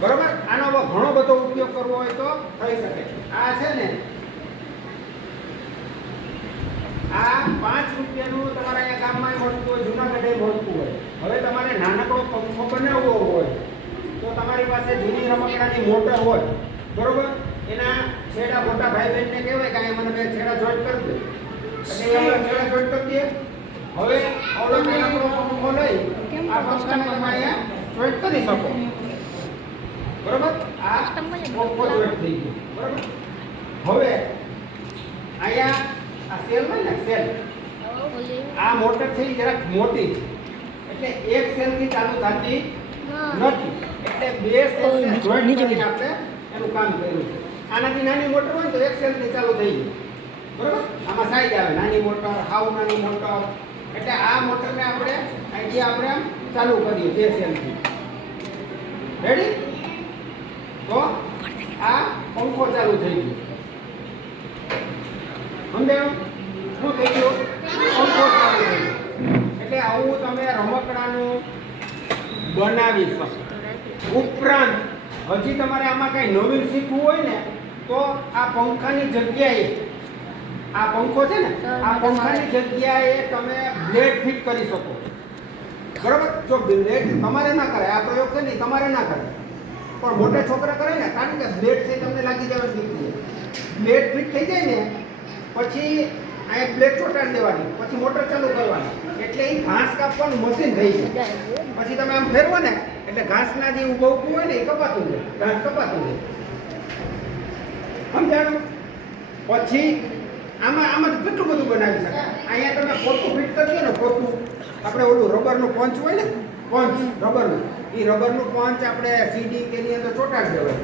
બરોબર, આનો ઘણો બધો ઉપયોગ કરવો હોય તો થઈ શકે. આ છે ને આ 5 રૂપિયાનું તમારા અહીંયા ગામમાં મળતું હોય, જૂનાગઢે મળતું હોય. હવે તમારે નાનકડો પંખો બનાવવો હોય તો તમારી પાસે જૂની રમકડાની મોટર હોય, બરોબર, એના છેડા મોટા ભાઈ બહેનને કહેવાય કે અહીંયા મને બે છેડા જોઈન્ટ કરી દે, એટલે એ છેડા જોઈન્ટ કરી દે. હવે આવડો નાનકડો પંખો લઈ આ પંખાને તમે અહીંયા જોઈન્ટ કરી શકો, બરોબર. આ પંખો જોઈન્ટ થઈ ગયો, બરોબર. હવે અહીંયા આ સેલ હોય ને, સેલ, આ મોટર છે એ જરાક મોટી છે, એટલે એક સેલ થી ચાલુ થતી નથી, એટલે બે સેલ ને જોઈન્ટ કરીને આપણે એનું કામ કર્યું છે. આનાથી નાની મોટર હોય તો એક સેલ થી ચાલુ થઈ જાય, બરોબર. આમાં સાઈઝ આવે નાની મોટર, હાવ નાની મોટર, એટલે આ મોટરને આપણે અહીંથી આપણે ચાલુ કરીએ બે સેલ થી. રેડી? તો આ પંખો ચાલુ થઈ ગયો. સમજાયું? શું થઈ ગયું? પંખો ચાલુ થઈ ગયો. એટલે આવું તમે રમકડાનું બનાવી શકો. ઉપરાંત હજી તમારે આમાં કઈ નવીન શીખવું હોય ને તો આ પંખાની જગ્યાએ, આ પંખો છે ને, આ પંખાની જગ્યાએ તમે બ્લેડ ફિટ કરી શકો, બરાબર. જો બ્લેડ તમારે ના કરે, આ પ્રયોગ છે ને તમારે ના કરે, પણ મોટા છોકરા કરે ને, કારણ કે બ્લેડ છે તમને લાગી જવાનું શીખી જાય. બ્લેડ ફિટ થઈ જાય ને પછી આ બ્લેડ ચોટાડી દેવાની, પછી મોટર ચાલુ કરવાની, એટલે એ ઘાસ કાપવાનું મશીન થઈ જાય. પછી તમે આમ ફેરવો ને એટલે ઘાસના જે ઊભું ઊભું હોય ને એ કપાતું જાય, ઘાસ કપાતું જાય. સમજાણું? પછી આમાં કેટલું બધું બનાવી શકાય. અહીંયા તમે પોતું ફિટ કરજો ને, પોતું આપણે ઓલું રબરનું પંચ હોય ને, પંચ રબરનું, એ રબરનું પંચ આપણે સીડી કે એની અંદર ચોટાડી દેવાય.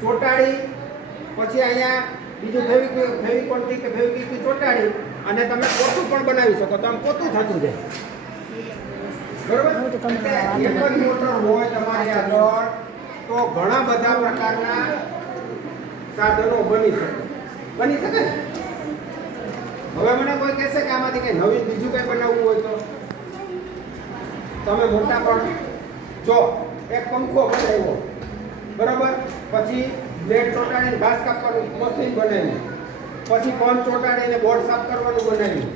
ચોટાડી પછી અહીંયા બીજું ફેવિકોલથી કે ફેવિકિકથી ચોટાડી અને તમે પોતું પણ બનાવી શકો, તો આમ પોતું થતું જાય, બરોબર. એક જ મોટર હોય તમારી આગળ તો ઘણા બધા પ્રકારના સાધનો બની શકે ને. હવે મને કોઈ કહેશે કે આમાંથી કઈ નવીન બીજું કઈ બનાવવું હોય તો તમે મોટા પણ જો એક પંખો બનાવ્યો, બરાબર, પછી બ્લેડ ચોટાડીને ઘાસ કાપવાનું મશીન બનાવ્યું, પછી પંચ ચોટાડીને બોર્ડ સાફ કરવાનું બનાવ્યું,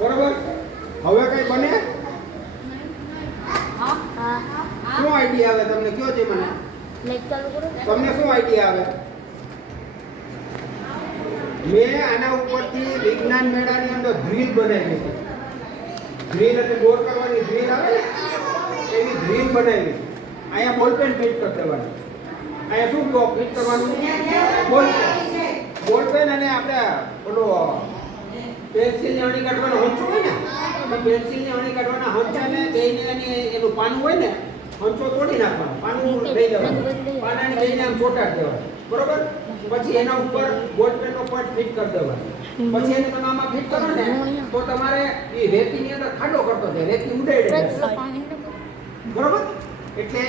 બરાબર. હવે કઈ બને? શું આઈડિયા આવે તમને? કયો છે મને, તમને શું આઈડિયા આવે? મેં આના ઉપરથી વિજ્ઞાન મેળાની અંદર ડ્રીલ બનાવી છે. ડ્રીલ એટલે બોર કરવાની ડ્રીલ આવે ને, એવી ડ્રીલ બનાવી. અહીંયા બોલપેન ફિટ કરી દેવાની. અહીંયા શું ફિટ કરવાનું? બોલપેન અને આપણે ઓલો પેન્સિલની અણી કાઢવાનો હંચો હોય ને, પેન્સિલની અણી કાઢવાના હંચાને બેયને એનું પાનું હોય ને, હંચો તોડી નાખવાનો, પાનું લઈ જવાનું, પાનાને બેયને આમ ચોટાડી દેવાનું, બરોબર. પછી એના ઉપર બોલપેનનો પટ ફિટ કરી દેવાનો. પછી એને તમે આમાં ફિટ કરો ને તો તમારે એ રેતીની અંદર ખાડો કરતો જાય, રેતી ઉડાડી દે, બરોબર. એટલે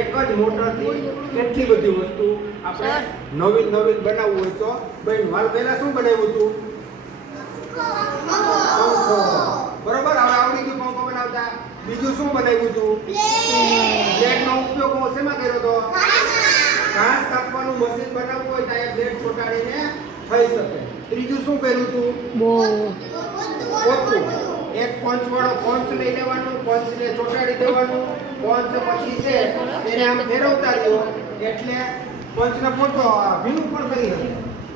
એક જ મોટરથી કેટલી બધી વસ્તુ આપણે નવીન બનાવવું હોય તો ભાઈ માલ પહેલા શું બનાવ્યું હતું? પંખો, બરોબર. હવે આવડી ગયું પંખો બનાવતા. બીજું શું બનાવ્યું હતું? બ્લેડનો ઉપયોગ શેમાં કર્યો હતો? ઘાસ કાપવાનું મશીન બનાવવું હોય તો અહીંયા બ્લેડ ચોટાડીને થઈ શકે. ત્રીજું શું કર્યું હતું? પોતું. એક પંચ વાળો પંચ લઈ લેવાનું, પંચને ચોટાડી દેવાનું, પંચ પછી છે એને આમ ફેરવતા રહ્યો એટલે પંચને પોતો ભીનું પણ કરી શકે.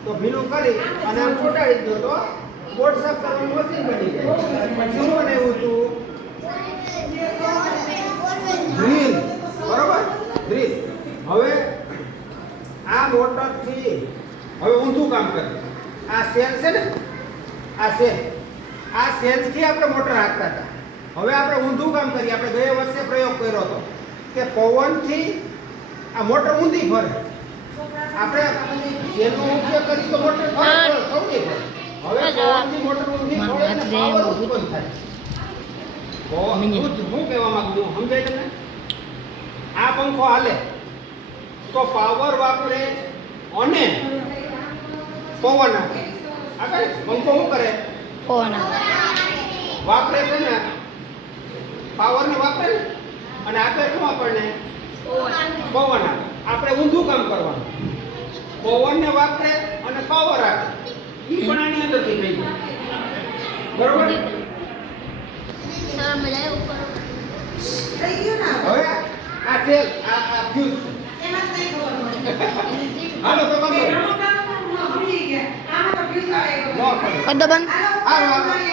તો ભીનું કરી અને આમ ચોટાડી દો તો બોર્ડ સાફ કરવાનું મશીન બની જાય. પછી શું બનાવ્યું હતું? ડ્રીલ, બરોબર, ડ્રીલ. હવે આ મોટરથી હવે ઊંધું કામ કરે. આ સેલ છે ને, આ સેલથી આપણે મોટર હાંકતા હતા. હવે આપણે ઊંધું કામ કરીએ. આપણે ગયા વર્ષે પ્રયોગ કર્યો હતો કે પવનથી આ મોટર ઊંધી ફરે. આપણે સેલનો ઉપયોગ કરી તો મોટર સૌથી ફરે. હવે પવનથી મોટર ઊંધી ફરે અને પાવર ઉત્પન્ન થાય. હું કહેવા માંગુ છું, સમજાય તમને? આ પંખો હાલે તો પાવર વાપરે અને પવન આપે. આગળ પંખો શું કરે? પવન વાપરે છે ને, પાવર ને વાપરે ને, અને આપે શું આપણને? પવન આપે. ઊંધું કામ કરવાનું. પવનને વાપરે અને પાવર આપે. ઈ પણ આની અંદરથી થઈ જાય. બરોબર? હવે આ સેલ આ ફ્યુઝ હાલો તો બંધ કરો. કર દો બંધ. હાલો